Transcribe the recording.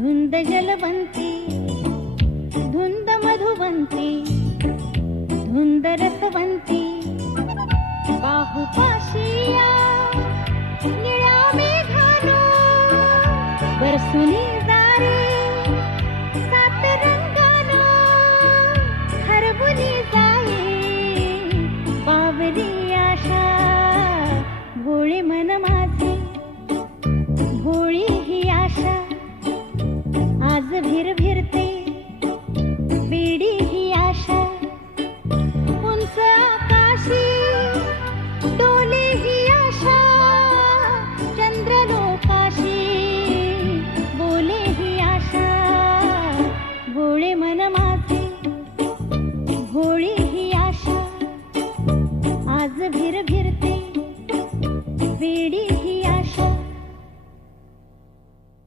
धुंद जलवंती धुंद मधुवंती धुंद रसवंती बाहुपाशिया निळ्या मेघानो बरसुनी जारे सात रंगानो हरवुनी जाये बावली आशा भोळे मन माझे भोळी